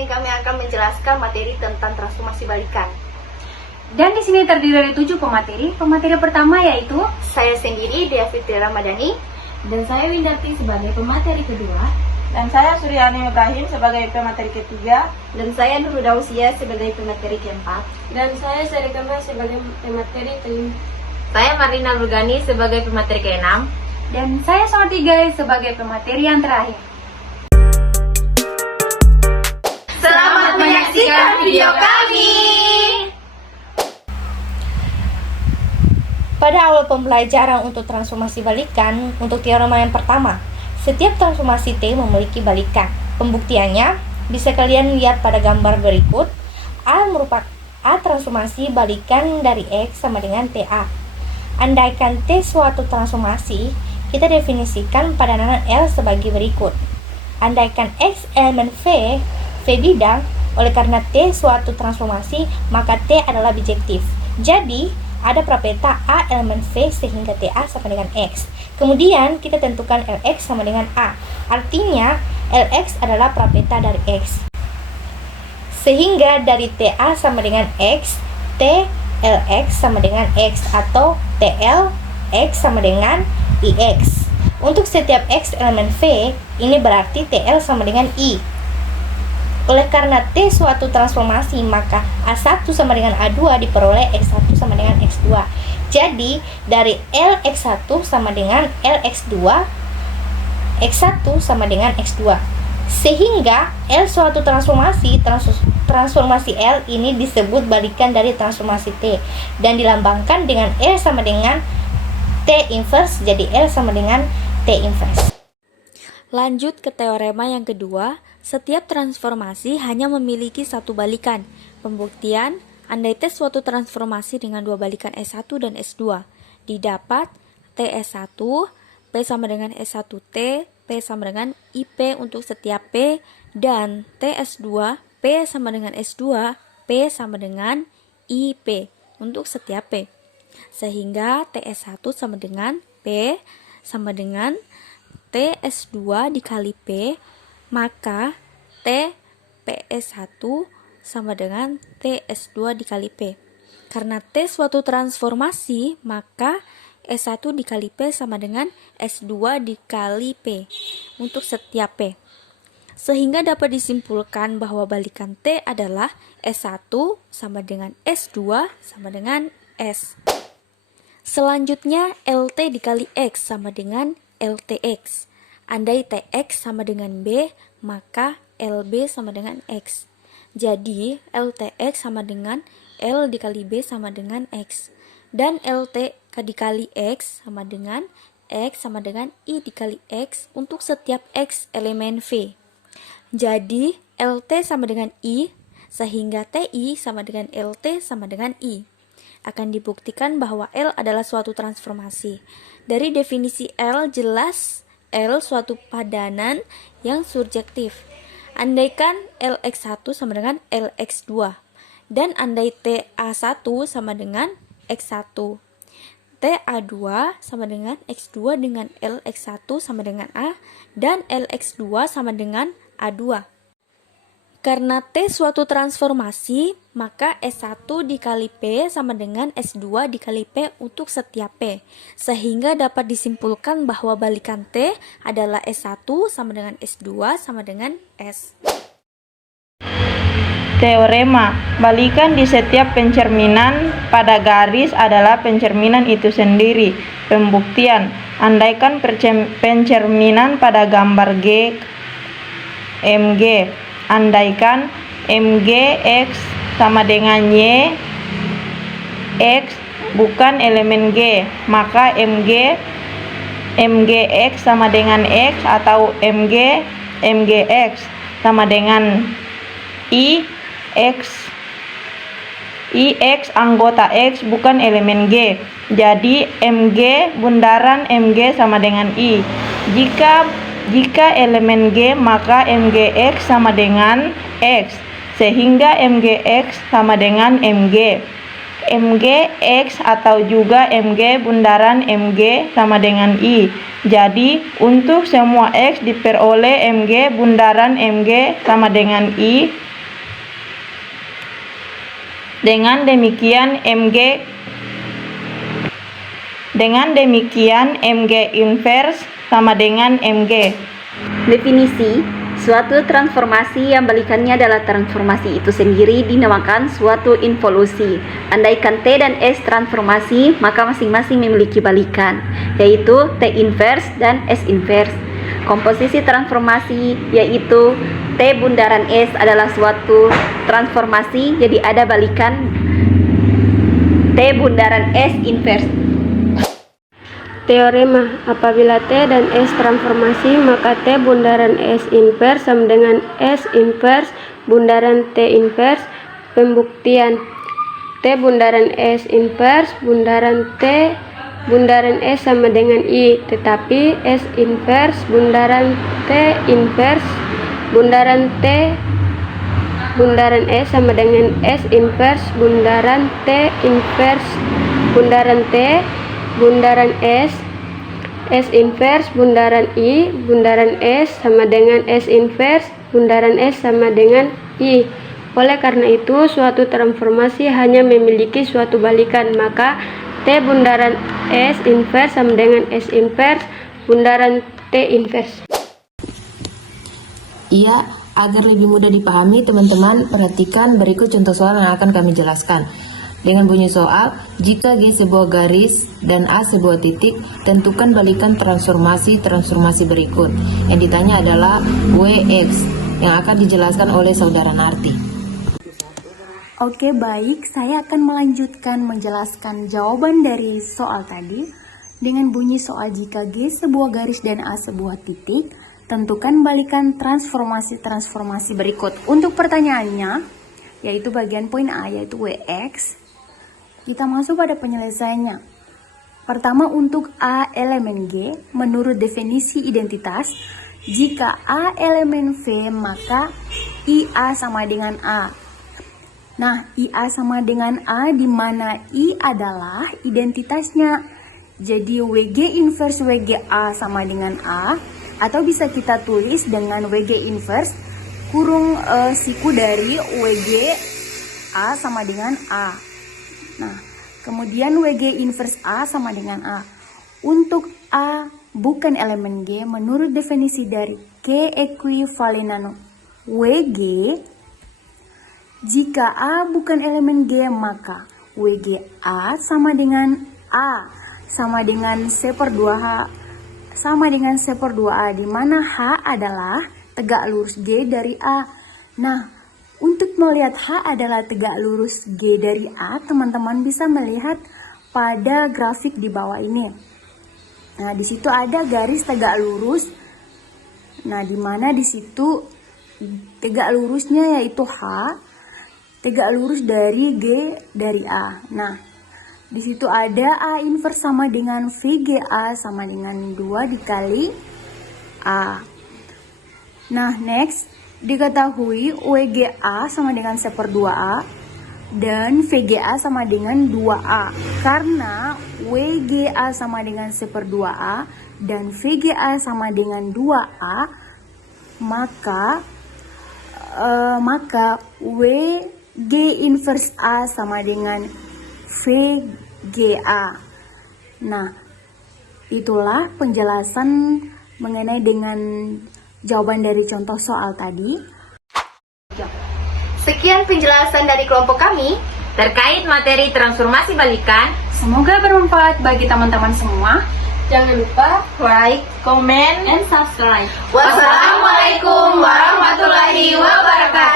sini kami akan menjelaskan materi tentang transformasi balikan. Dan di sini terdiri dari 7 pemateri. Pemateri pertama yaitu Saya sendiri, Dea Fitri Ramadhani, dan saya Windarti sebagai pemateri kedua. Dan saya Suryani Ibrahim sebagai pemateri ketiga. dan saya Nurul Dausia sebagai pemateri keempat. Dan saya Sarikama sebagai pemateri kelima. Saya Marina Nurgani sebagai pemateri ke-6. Dan saya Salatiga sebagai pemateri yang terakhir. Selamat menyaksikan video kami. Pada awal pembelajaran untuk transformasi balikan, untuk teorema yang pertama, setiap transformasi T memiliki balikan. Pembuktiannya bisa kalian lihat pada gambar berikut. A merupakan A transformasi balikan dari X sama dengan TA. Andaikan T suatu transformasi, kita definisikan padanan L sebagai berikut. Andaikan X elemen V bidang, oleh karena T suatu transformasi, maka T adalah bijektif. Jadi, ada prapeta A elemen V sehingga TA sama dengan X. Kemudian kita tentukan Lx sama dengan A. Artinya Lx adalah prapeta dari X. Sehingga dari TA sama dengan X, T Lx sama dengan X atau TL X sama dengan IX. Untuk setiap X elemen V, ini berarti TL sama dengan I. Oleh karena T suatu transformasi, maka A1 sama dengan A2 diperoleh X1 sama dengan X2. Jadi, dari Lx1 sama dengan Lx2, X1 sama dengan X2. Sehingga L suatu transformasi, transformasi L ini disebut balikan dari transformasi T. Dan dilambangkan dengan L sama dengan T inverse, jadi L sama dengan T inverse. Lanjut ke teorema yang kedua, setiap transformasi hanya memiliki satu balikan. Pembuktian, andai T suatu transformasi dengan dua balikan S1 dan S2, didapat TS1, P sama dengan S1T, P sama dengan IP untuk setiap P, dan TS2, P sama dengan S2, P sama dengan IP untuk setiap P. Sehingga TS1 sama dengan P sama dengan TS2 dikali P, maka T PS1 sama dengan TS2 dikali P. Karena T suatu transformasi, maka S1 dikali P sama dengan S2 dikali P untuk setiap P. Sehingga dapat disimpulkan bahwa balikan T adalah S1 sama dengan S2 sama dengan S. Selanjutnya LT dikali X sama dengan LTX. Andai TX sama dengan B, maka LB sama dengan X. Jadi LTX sama dengan L dikali B sama dengan X. Dan LT dikali X sama dengan X sama dengan I dikali X untuk setiap X elemen V. Jadi LT sama dengan I, sehingga TI sama dengan LT sama dengan I. Akan dibuktikan bahwa L adalah suatu transformasi. Dari definisi L jelas L suatu padanan yang surjektif. Andaikan Lx1 sama dengan Lx2 dan andai TA1 sama dengan X1, TA2 sama dengan X2 dengan Lx1 sama dengan A, dan Lx2 sama dengan A2. Karena T suatu transformasi, maka S1 dikali P sama dengan S2 dikali P untuk setiap P. Sehingga dapat disimpulkan bahwa balikan T adalah S1 sama dengan S2 sama dengan S. Teorema, balikan di setiap pencerminan pada garis adalah pencerminan itu sendiri. Pembuktian, andaikan pencerminan pada gambar G, MG. Andaikan MG X sama dengan Y, X bukan elemen G, maka MGX sama dengan X atau MGX sama dengan IX anggota X bukan elemen G. Jadi MG bundaran MG sama dengan I. Jika elemen G, maka MGX sama dengan X, sehingga MGX sama dengan MG. MGX atau juga MG bundaran MG sama dengan I. Jadi, untuk semua X diperoleh MG bundaran MG sama dengan I, Dengan demikian MG inverse sama dengan MG. Definisi, suatu transformasi yang balikannya adalah transformasi itu sendiri dinamakan suatu involusi. Andaikan T dan S transformasi, maka masing-masing memiliki balikan, yaitu T inverse dan S inverse. Komposisi transformasi yaitu T bundaran S adalah suatu transformasi, jadi ada balikan T bundaran S inverse. Teorema, apabila T dan S transformasi, maka T bundaran S inverse sama dengan S inverse bundaran T inverse. Pembuktian, T bundaran S inverse bundaran T bundaran S sama dengan I, tetapi S inverse bundaran T inverse bundaran T bundaran S sama dengan S inverse bundaran T inverse bundaran T bundaran S inverse bundaran I bundaran S sama dengan S inverse bundaran S sama dengan I. Oleh karena itu, suatu transformasi hanya memiliki suatu balikan, maka T bundaran S inverse sama dengan S inverse bundaran T inverse. Iya, agar lebih mudah dipahami, teman-teman perhatikan berikut contoh soal yang akan kami jelaskan. Dengan bunyi soal, jika G sebuah garis dan A sebuah titik, tentukan balikan transformasi berikut. Yang ditanya adalah WX, yang akan dijelaskan oleh saudara Narti. Oke, baik, saya akan melanjutkan menjelaskan jawaban dari soal tadi. Dengan bunyi soal, jika G sebuah garis dan A sebuah titik, tentukan balikan transformasi berikut. Untuk pertanyaannya, yaitu bagian poin A, yaitu WX, kita masuk pada penyelesaiannya. Pertama, untuk A elemen G, menurut definisi identitas, jika A elemen V, maka IA sama dengan A. Nah, IA sama dengan A, di mana I adalah identitasnya. Jadi WG inverse WGA sama dengan A, atau bisa kita tulis dengan WG inverse kurung siku dari WG A sama dengan A. Nah, kemudian WG inverse A sama dengan A. Untuk A bukan elemen G, menurut definisi dari K ekuivalenan WG, jika A bukan elemen G, maka WGA sama dengan A, sama dengan C/2H, sama dengan C/2A, di mana H adalah tegak lurus G dari A. Nah, untuk melihat H adalah tegak lurus G dari A, teman-teman bisa melihat pada grafik di bawah ini. Nah, di situ ada garis tegak lurus. Nah, di mana di situ tegak lurusnya yaitu H, tegak lurus dari G dari A. Nah, di situ ada A inverse sama dengan VGA sama dengan 2 dikali A. Nah, next. Diketahui WGA sama dengan C/2A dan VGA sama dengan 2A. Karena WGA sama dengan C/2A dan VGA sama dengan 2A, maka WG inverse A sama dengan VGA. Nah, itulah penjelasan mengenai dengan jawaban dari contoh soal tadi. Sekian penjelasan dari kelompok kami Terkait materi transformasi balikan, Semoga bermanfaat bagi teman-teman semua. Jangan lupa like, Komen and subscribe. Wassalamualaikum warahmatullahi wabarakatuh.